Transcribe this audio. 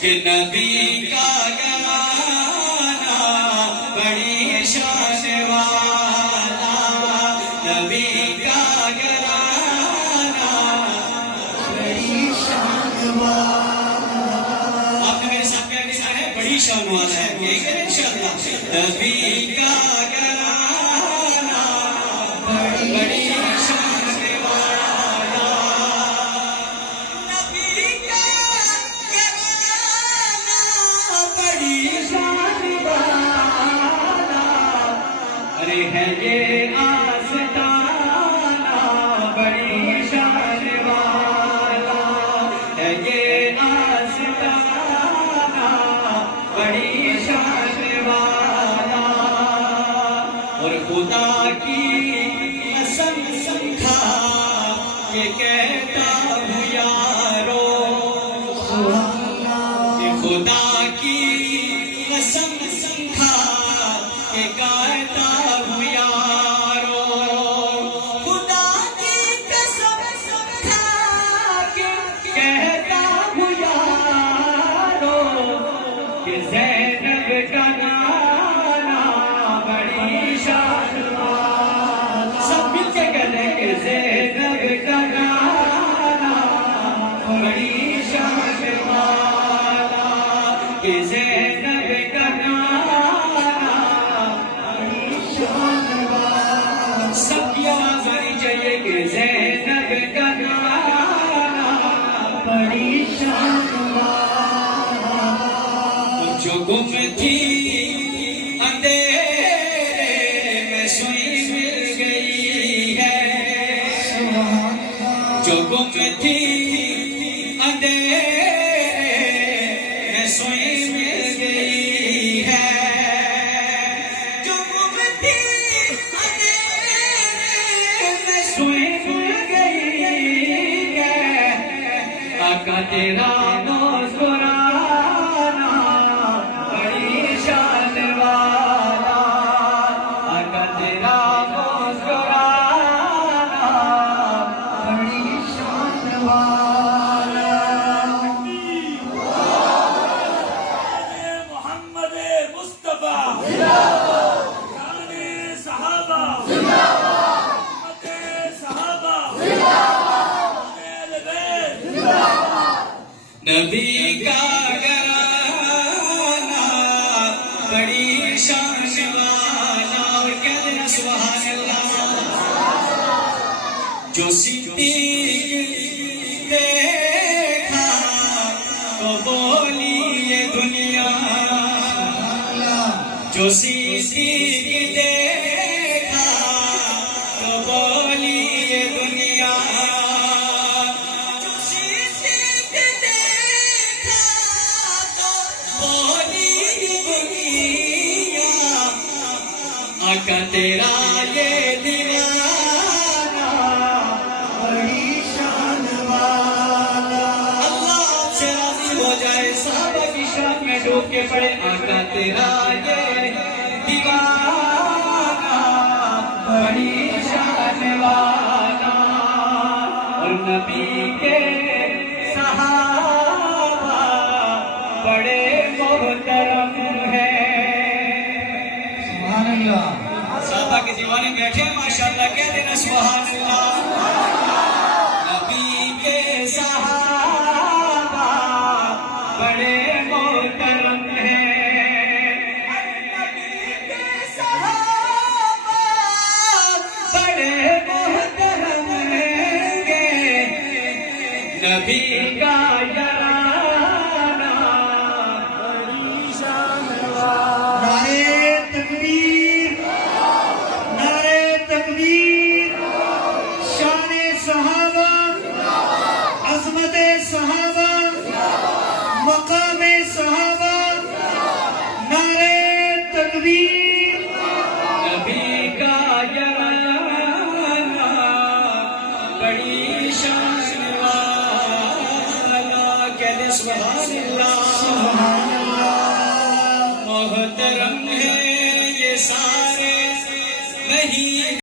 کہ نبی کا گھرانہ بڑی شان والا، نبی کا گھرانہ بڑی شان والا. آپ نے میرے ساتھ کیا کہا ہے؟ بڑی شان والا ہے. یہی کہ انشاءاللہ نبی کا گھرانہ بڑی شان والا، نبی کا گھرانہ بڑی شان والا. ارے ہے یہ آستانہ بڑی شان والا، ہے یہ آستانہ بڑی شان والا. اور خدا کی قسم کھا کے کہتا ہوں یارو، کہ خدا کی قسم کھا کے کہتا ہوں یارو، خدا کی قسم کھا کے کہتا ہوں یارو، کہ زینب کا نانا بڑی شان والا. سب مل کے کہتے ہیں کہ زینب کا نانا بڑی شان والا، کہ زینب کا نانا بڑی شان والا. سب کی آواز آنی چاہیے کہ زینب کا نانا بڑی شان والا. جو گم تھی اندھیرے میں سوئی مل گئی ہے، جو گم تھی اندھیرے میں سوئی مل گئی ہے، جو گم تھی اندھیرے میں سوئی مل گئی ہے. آقا تیرا مسکرانا بڑی شان والا، آقا تیرا مسکرانا بڑی شان والا. محمد مصطفیٰ شان صحابہ، امت صحابہ، اہل بیت. نبی کا گھرانہ بڑی شان والا. اور کہہ دینا سبحان اللہ. جو صدیق دیکھا تو بولی یہ دنیا، جو صدیق دیکھا تو بولی یہ دنیا، جو صدیق دیکھا تو بولی یہ دنیا. آقا تیرا یہ دیوانہ بڑی شان والا. اللہ آپ سے راضی ہو جائے، صحابہ کی شان میں ڈوب کے پڑے. آقا تیرا یہ دیوانہ بڑی شان والا. اور نبی کے صحابہ بڑے محترم ہیں. سبحان اللہ. صحابہ کے دیوانے بیٹھے ہیں ماشاءاللہ. کہہ دینا سبحان اللہ. نبی کے صحابہ بڑے محترم ہیں، نبی کے صحابہ بڑے محترم ہیں. نبی کا گھرانہ بڑی شان والا. نعرے تکبیر، نعرے تکبیر. شان صحابہ، عظمت صحابہ، مقام صحابہ. نعرے تکبیر. نبی کا گھرانہ بڑی شان والا. کہہ دے سبحان اللہ. سبحان اللہ. محترم ہے یہ سارے، نہیں